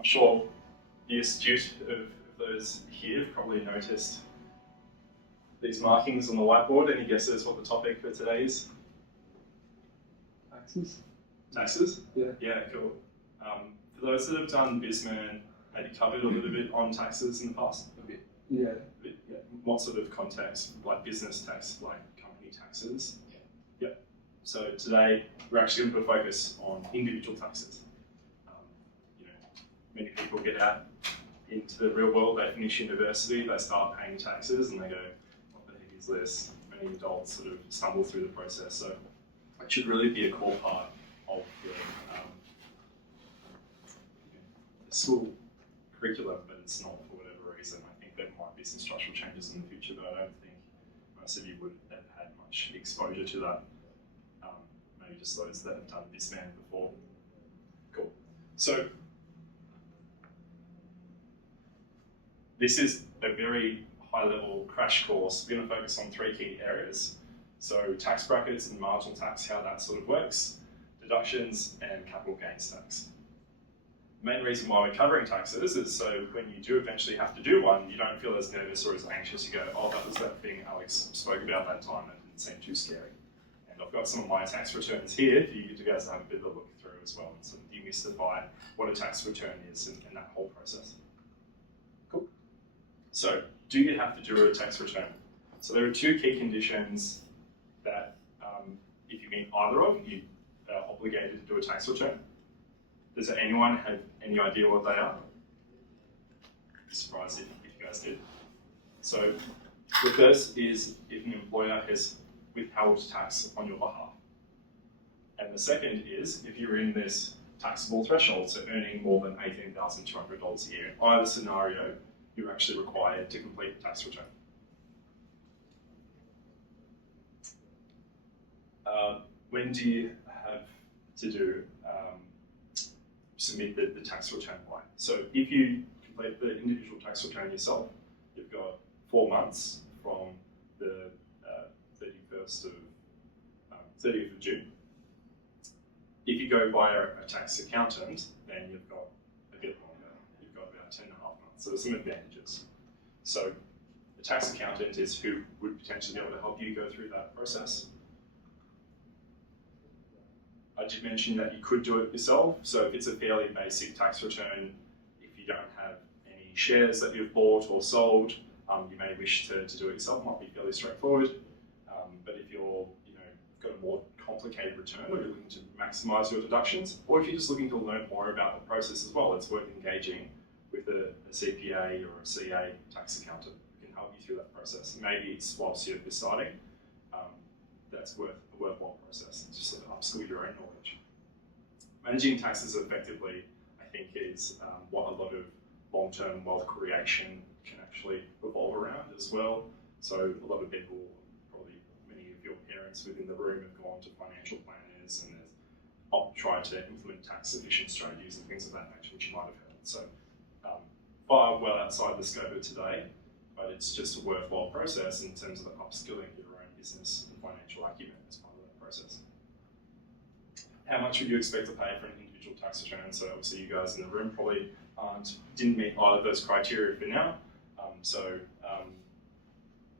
I'm sure the astute of those here have probably noticed these markings on the whiteboard. Any guesses what the topic for today is? Taxes? Taxes? Yeah. Yeah, cool. For those that have done BizMan, maybe covered a little bit on taxes in the past? A bit. Yeah. Yeah. What sort of context? Like business tax, like company taxes? Yeah. Yep. So today we're actually going to put a focus on individual taxes. Many people get out into the real world, they finish university, they start paying taxes and they go, what the heck is this? Many adults sort of stumble through the process. So it should really be a core part of the school curriculum, but it's not for whatever reason. I think there might be some structural changes in the future, but I don't think most of you would have had much exposure to that. Maybe just those that have done BizMan before. Cool. So this is a very high-level crash course. We're going to focus on three key areas. So tax brackets and marginal tax, how that sort of works, deductions, and capital gains tax. The main reason why we're covering taxes is so when you do eventually have to do one, you don't feel as nervous or as anxious. You go, oh, that was that thing Alex spoke about that time, and it didn't seem too scary. And I've got some of my tax returns here for you guys to have a bit of a look through as well, and sort of demystify what a tax return is and that whole process. Cool. So, do you have to do a tax return? So there are two key conditions that if you meet either of, you are obligated to do a tax return. Does anyone have any idea what they are? I'd be surprised if you guys did. So the first is if an employer has withheld tax on your behalf. And the second is if you're in this taxable threshold, so earning more than $18,200 a year. In either scenario, you're actually required to complete a tax return. When do you have to do submit the tax return by? So if you complete the individual tax return yourself, you've got 4 months from the 30th of June. If you go via a tax accountant, then you've got a bit longer. You've got about 10.5 months. So there's some advantages. So the tax accountant is who would potentially be able to help you go through that process. I did mention that you could do it yourself. So if it's a fairly basic tax return, if you don't have any shares that you've bought or sold, you may wish to do it yourself. It might be fairly straightforward. But if you're got a more complicated return, or you're looking to maximize your deductions, or if you're just looking to learn more about the process as well, it's worth engaging with a CPA or a CA tax accountant who can help you through that process. Maybe it's whilst you're deciding. That's a worthwhile process, just sort of upskill your own knowledge. Managing taxes effectively, I think, is what a lot of long-term wealth creation can actually revolve around as well. So a lot of people, probably many of your parents within the room, have gone to financial planners and have tried to implement tax-efficient strategies and things of that nature, which you might have heard. So far well outside the scope of today, but it's just a worthwhile process in terms of upskilling your own business and financial acumen as part of that process. How much would you expect to pay for an individual tax return? So obviously you guys in the room probably didn't meet either of those criteria for now.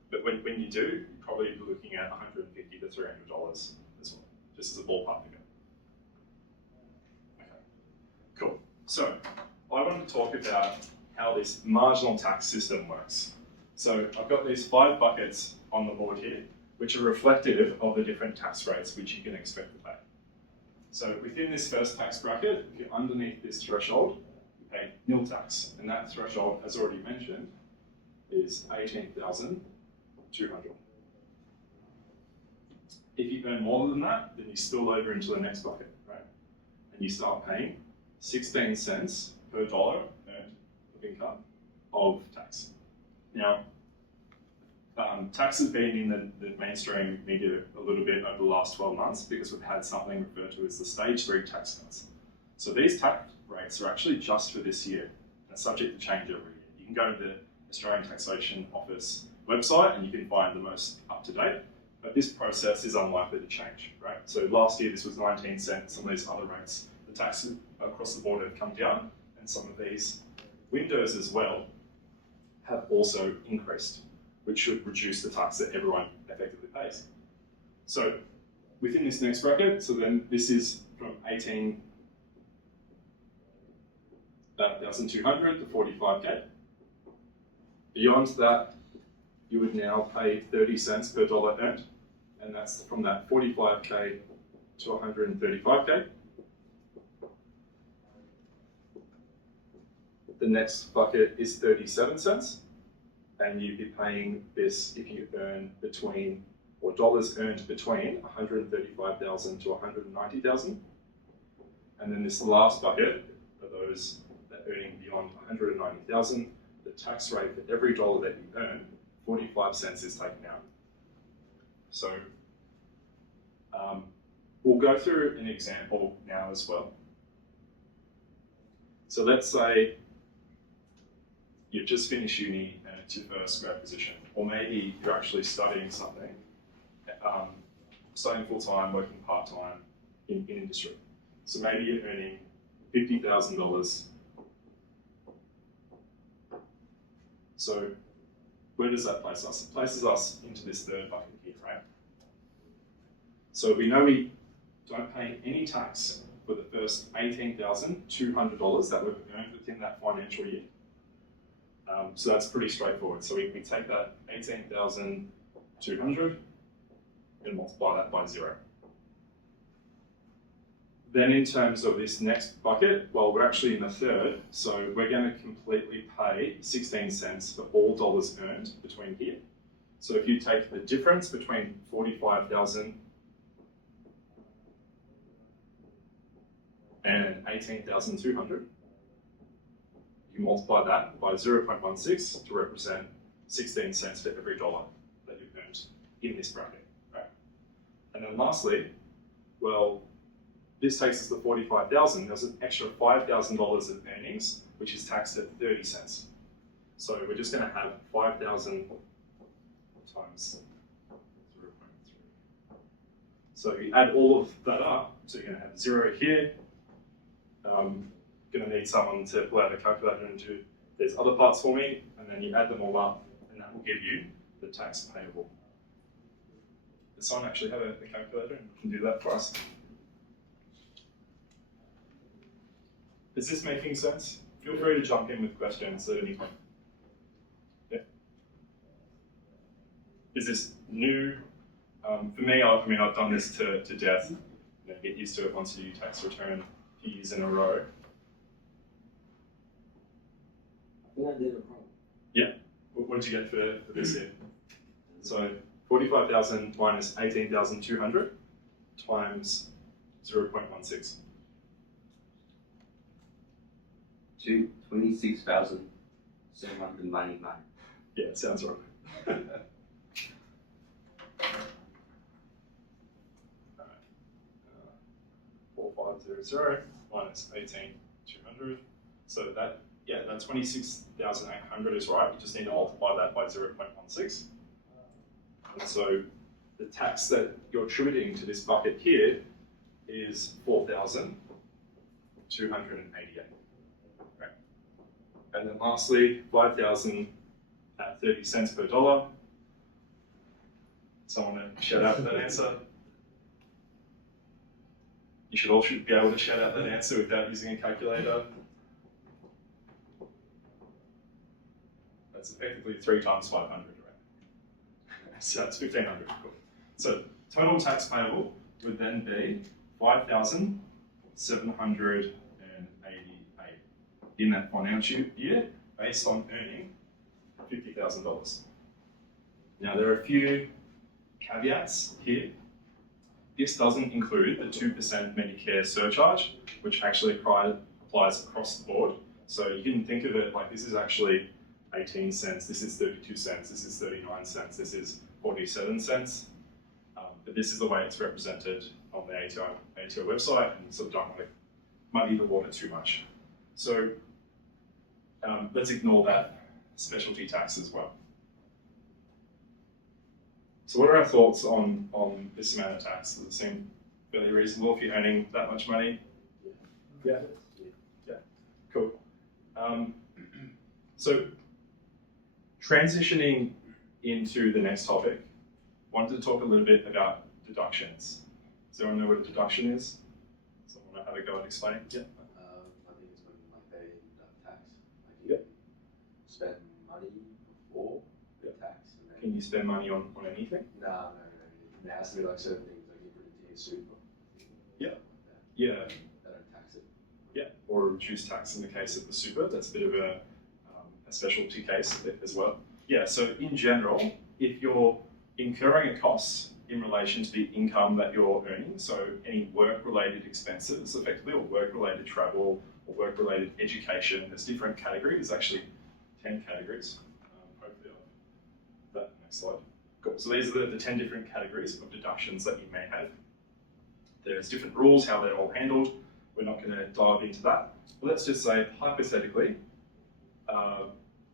But when you do, you're probably looking at $150 to $300 as well, just as a ballpark figure. Okay, cool. So I want to talk about how this marginal tax system works. So I've got these 5 buckets on the board here, which are reflective of the different tax rates which you can expect to pay. So within this first tax bracket, if you're underneath this threshold, you pay nil tax, and that threshold, as already mentioned, is $18,200. If you earn more than that, then you spill over into the next bucket, right? And you start paying 16 cents per dollar earned of income of tax. Now, tax has been in the mainstream media a little bit over the last 12 months because we've had something referred to as the stage 3 tax cuts. So these tax rates are actually just for this year and are subject to change every year. You can go to the Australian Taxation Office website and you can find the most up-to-date, but this process is unlikely to change, right? So last year this was 19 cents, some of these other rates, the taxes across the board have come down, and some of these windows as well have also increased, which should reduce the tax that everyone effectively pays. So within this next bracket, so then this is from 18,200 to 45K. Beyond that, you would now pay 30 cents per dollar earned, and that's from that 45K to 135K. The next bucket is 37 cents, and you'd be paying this if you earn between, or dollars earned between 135,000 to 190,000. And then this last bucket are those that are earning beyond 190,000. The tax rate for every dollar that you earn, 45 cents is taken out. So we'll go through an example now as well. So let's say you've just finished uni and it's your first grad position, or maybe you're actually studying something, studying full-time, working part-time in industry. So maybe you're earning $50,000. So where does that place us? It places us into this third bucket here, right? So we know we don't pay any tax for the first $18,200 that we've earned within that financial year. So that's pretty straightforward. So we take that 18,200 and multiply that by 0. Then in terms of this next bucket, well, we're actually in the third, so we're going to completely pay 16 cents for all dollars earned between here. So if you take the difference between 45,000 and 18,200, you multiply that by 0.16 to represent 16 cents for every dollar that you've earned in this bracket, right? And then lastly, well, this takes us to 45,000. There's an extra $5,000 of earnings, which is taxed at 30 cents. So we're just going to have 5,000 times 0.3. So you add all of that up, so you're going to have 0 here. Going to need someone to pull out a calculator and do these other parts for me, and then you add them all up, and that will give you the tax payable. Does someone actually have a calculator and can do that for us? Is this making sense? Feel free to jump in with questions at any point. Yeah. Is this new? For me, I've done this to death. You know, get used to it once you do tax return a few years in a row. I think I did it wrong. Yeah. What did you get for this here? So 45,000 minus 18,200 times 0.16. 26,799. Yeah, it sounds right. 4500 minus 18,200. So that 26,800 is right. You just need to multiply that by 0.16. And so the tax that you're attributing to this bucket here is 4,288. Okay. And then lastly, 5,000 at 30 cents per dollar. Someone to shout out that answer. You should all be able to shout out that answer without using a calculator. That's effectively 3 times 500, right? So that's 1,500. Cool. So total tax payable would then be 5,788 in that financial year, based on earning $50,000. Now there are a few caveats here. This doesn't include the 2% Medicare surcharge, which actually applies across the board. So you can think of it like this is actually 18 cents, this is 32 cents, this is 39 cents, this is 47 cents. But this is the way it's represented on the ATO website, and sort of don't want to muddy the water too much. So let's ignore that specialty tax as well. So what are our thoughts on this amount of tax? Does it seem fairly reasonable if you're earning that much money? Yeah. Yeah. Cool. So transitioning into the next topic, wanted to talk a little bit about deductions. Does everyone know what a deduction is? Someone know how to go and explain it? Yeah. I think it's when like they tax. Like Yep. spend money before the tax. And then, Can you spend money on anything? no. There has to be like certain things like you put into your super. Yeah. Like that. Yeah. They don't tax it. Yeah, or a reduced tax in the case of the super. That's a bit of a specialty case as well. Yeah, so in general, if you're incurring a cost in relation to the income that you're earning, so any work-related expenses effectively, or work-related travel, or work-related education, there's different categories, there's actually 10 categories. Hopefully that next slide. Cool. So these are the 10 different categories of deductions that you may have. There's different rules, how they're all handled. We're not going to dive into that. But let's just say, hypothetically,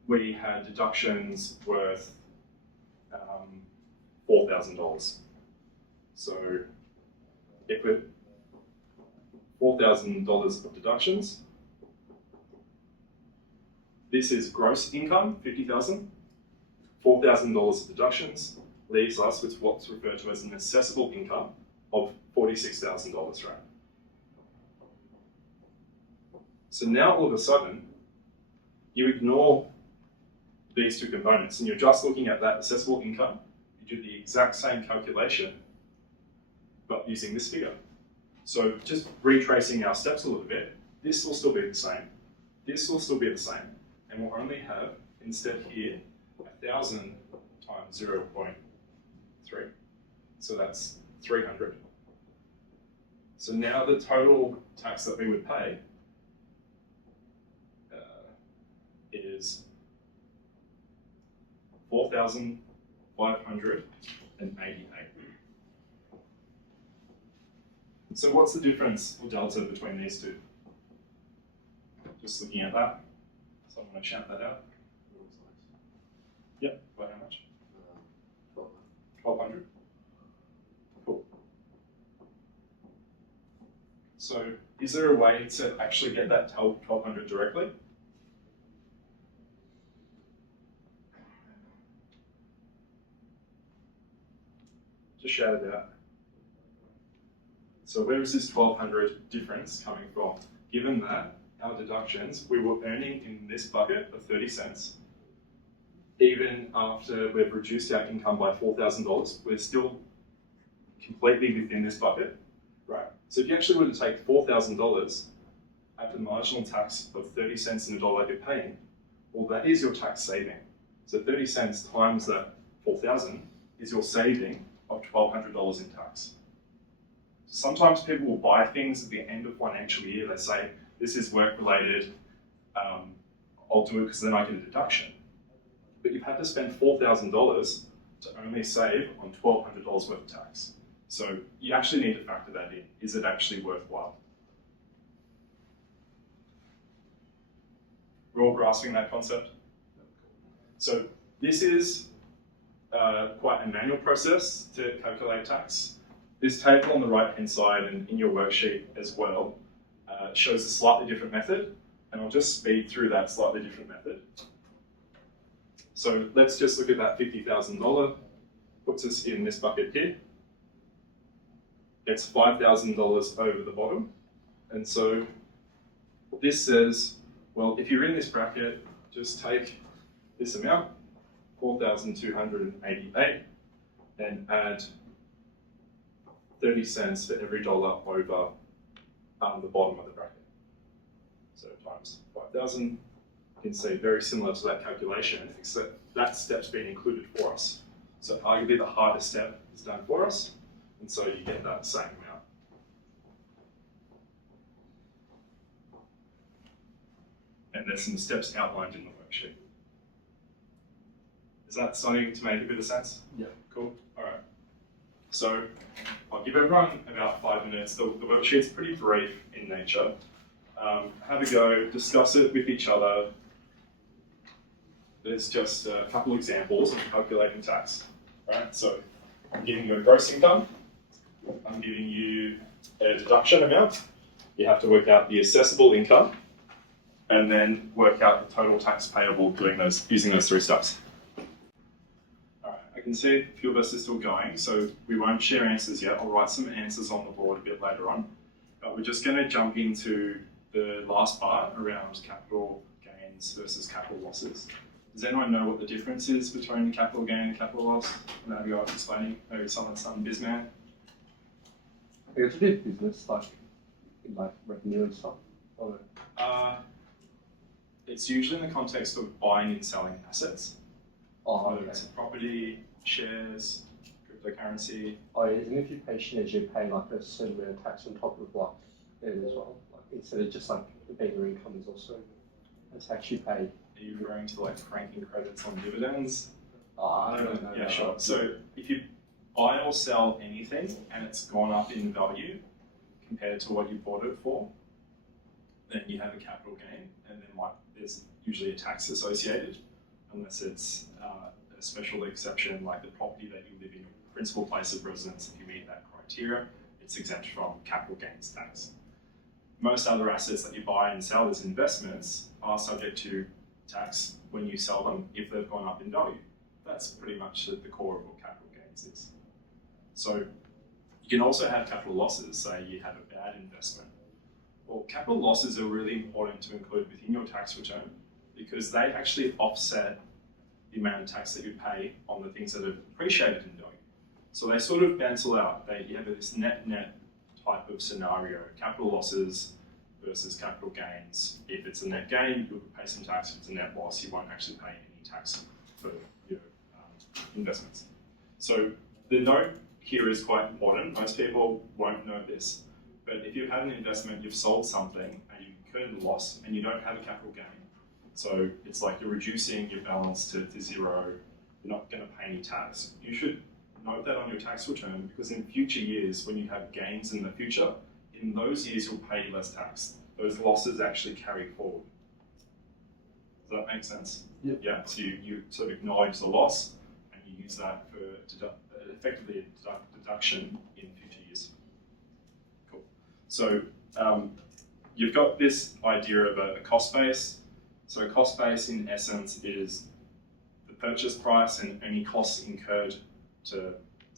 we had deductions worth $4,000. So if we're $4,000 of deductions, this is gross income, $50,000. $4,000 of deductions leaves us with what's referred to as an assessable income of $46,000, right? So now all of a sudden, you ignore these two components and you're just looking at that assessable income. You do the exact same calculation, but using this figure. So just retracing our steps a little bit, this will still be the same. This will still be the same. And we'll only have, instead here, 1,000 times 0.3. So that's 300. So now the total tax that we would pay is $4,588. So what's the difference or delta between these two? Just looking at that. Someone want to shout that out? Yep, by how much? 1,200. Cool. So is there a way to actually get that 1,200 directly? Just shout it out. So where is this 1,200 difference coming from? Given that our deductions, we were earning in this bucket of 30 cents, even after we've reduced our income by $4,000, we're still completely within this bucket, right? So if you actually were to take $4,000 at the marginal tax of 30 cents in a dollar you're paying, well, that is your tax saving. So 30 cents times that 4,000 is your saving of $1,200 in tax. Sometimes people will buy things at the end of financial year. They say, this is work related, I'll do it because then I get a deduction. But you've had to spend $4,000 to only save on $1,200 worth of tax. So you actually need to factor that in. Is it actually worthwhile? We're all grasping that concept? So this is quite a manual process to calculate tax. This table on the right-hand side and in your worksheet as well shows a slightly different method, and I'll just speed through that slightly different method. So let's just look at that $50,000, puts us in this bucket here. It's $5,000 over the bottom, and so this says, well, if you're in this bracket, just take this amount, 4,288, and add 30 cents for every dollar over the bottom of the bracket. So times 5,000, you can see very similar to that calculation, except that step's been included for us. So arguably the hardest step is done for us, and so you get that same amount. And there's some steps outlined in the worksheet. Is that starting to make a bit of sense? Yeah. Cool, all right. So I'll give everyone about 5 minutes. The worksheet's pretty brief in nature. Have a go, discuss it with each other. There's just a couple examples of calculating tax, right? So I'm giving you a gross income. I'm giving you a deduction amount. You have to work out the assessable income. and then work out the total tax payable using those three steps. Alright, I can see a few of us are still going, so we won't share answers yet. I'll write some answers on the board a bit later on. But we're just going to jump into the last part around capital gains versus capital losses. Does anyone know what the difference is between capital gain and capital loss? Maybe I'll explain. Maybe someone's some bizman. I think it's a bit business, like revenue and stuff. It's usually in the context of buying and selling assets. Oh, Whether okay. it's property, shares, cryptocurrency. Oh, yeah, and if you pay shares, you pay like a certain amount of tax on top of like it as well. Like instead of just like the bigger income is also a tax you pay. Are you referring to like franking credits on dividends? I don't know. Yeah, sure. So if you buy or sell anything and it's gone up in value compared to what you bought it for, then you have a capital gain, and then there's usually a tax associated, unless it's a special exception like the property that you live in, principal place of residence. If you meet that criteria, it's exempt from capital gains tax. Most other assets that you buy and sell as investments are subject to tax when you sell them if they've gone up in value. That's pretty much the core of what capital gains is. So you can also have capital losses, say you have a bad investment. Well, capital losses are really important to include within your tax return because they actually offset the amount of tax that you pay on the things that are appreciated in value. So they sort of cancel out. You have this net-net type of scenario, capital losses versus capital gains. If it's a net gain, you'll pay some tax. If it's a net loss, you won't actually pay any tax for your investments. So the note here is quite important. Most people won't know this, but if you have an investment, you've sold something and you incurred a loss and you don't have a capital gain, so it's like you're reducing your balance to zero, you're not going to pay any tax. You should note that on your tax return because in future years, when you have gains in the future, in those years you'll pay less tax. Those losses actually carry forward. Does that make sense? Yep. Yeah. So you sort of acknowledge the loss and you use that for effectively a deduction in future years. Cool. So you've got this idea of a cost base. So a cost base in essence is the purchase price and any costs incurred to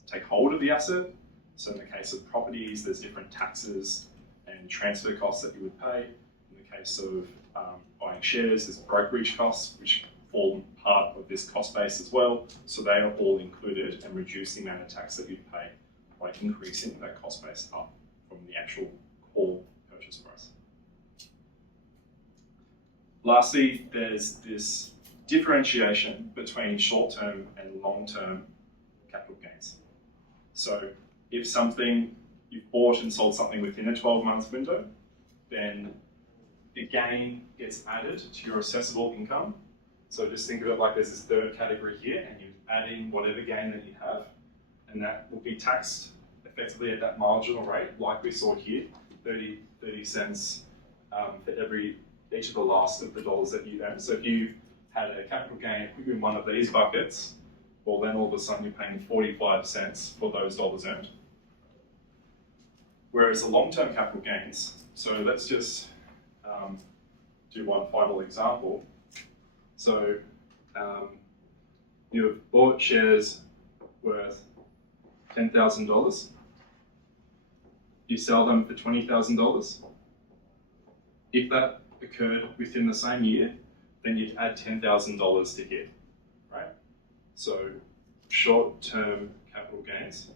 take hold of the asset. So in the case of properties, there's different taxes and transfer costs that you would pay. In the case of buying shares, there's brokerage costs, which form part of this cost base as well. So they are all included and reduce the amount of tax that you'd pay by increasing that cost base up from the actual core purchase price. Lastly, there's this differentiation between short-term and long-term capital gains. So if you've bought and sold something within a 12-month window, then the gain gets added to your assessable income. So just think of it like there's this third category here, and you're adding whatever gain that you have, and that will be taxed effectively at that marginal rate, like we saw here, 30 cents for each of the last of the dollars that you earn. So if you had a capital gain in one of these buckets, well then all of a sudden you're paying 45 cents for those dollars earned. Whereas the long-term capital gains, so let's just do one final example. So you've bought shares worth $10,000. You sell them for $20,000. If that occurred within the same year, then you'd add $10,000 to here, right? So short-term capital gains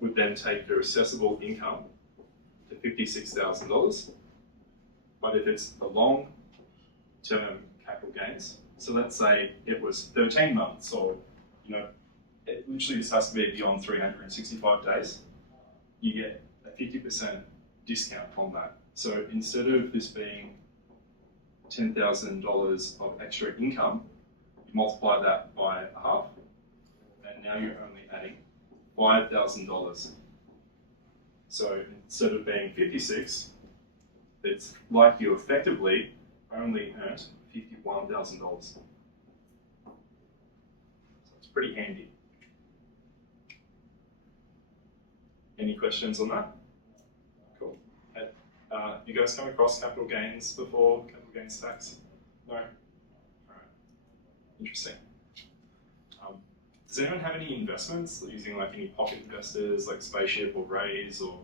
would then take your assessable income to $56,000. But if it's the long-term capital gains, so let's say it was 13 months, or it literally just has to be beyond 365 days, you get a 50% discount on that. So instead of this being $10,000 of extra income, you multiply that by half, and now you're only adding $5,000. So instead of being 56, it's like you effectively only earned $51,000. So it's pretty handy. Any questions on that? Cool. You guys come across capital gains before, capital gains tax? No? Alright. Interesting. Does anyone have any investments, using like any pocket investors, like Spaceship or Raise or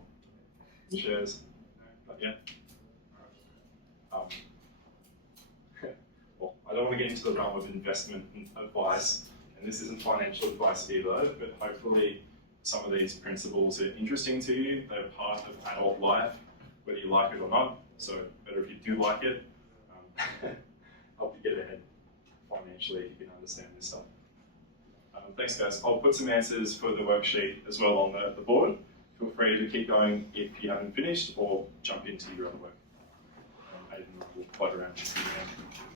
shares? No, not yet? Well, I don't want to get into the realm of investment advice, and this isn't financial advice either, but hopefully some of these principles are interesting to you. They're part of adult life, whether you like it or not. So better if you do like it. Help you get ahead financially if you can understand this stuff. Thanks guys. I'll put some answers for the worksheet as well on the board. Feel free to keep going if you haven't finished, or jump into your other work. Aidan will plug around just at the end.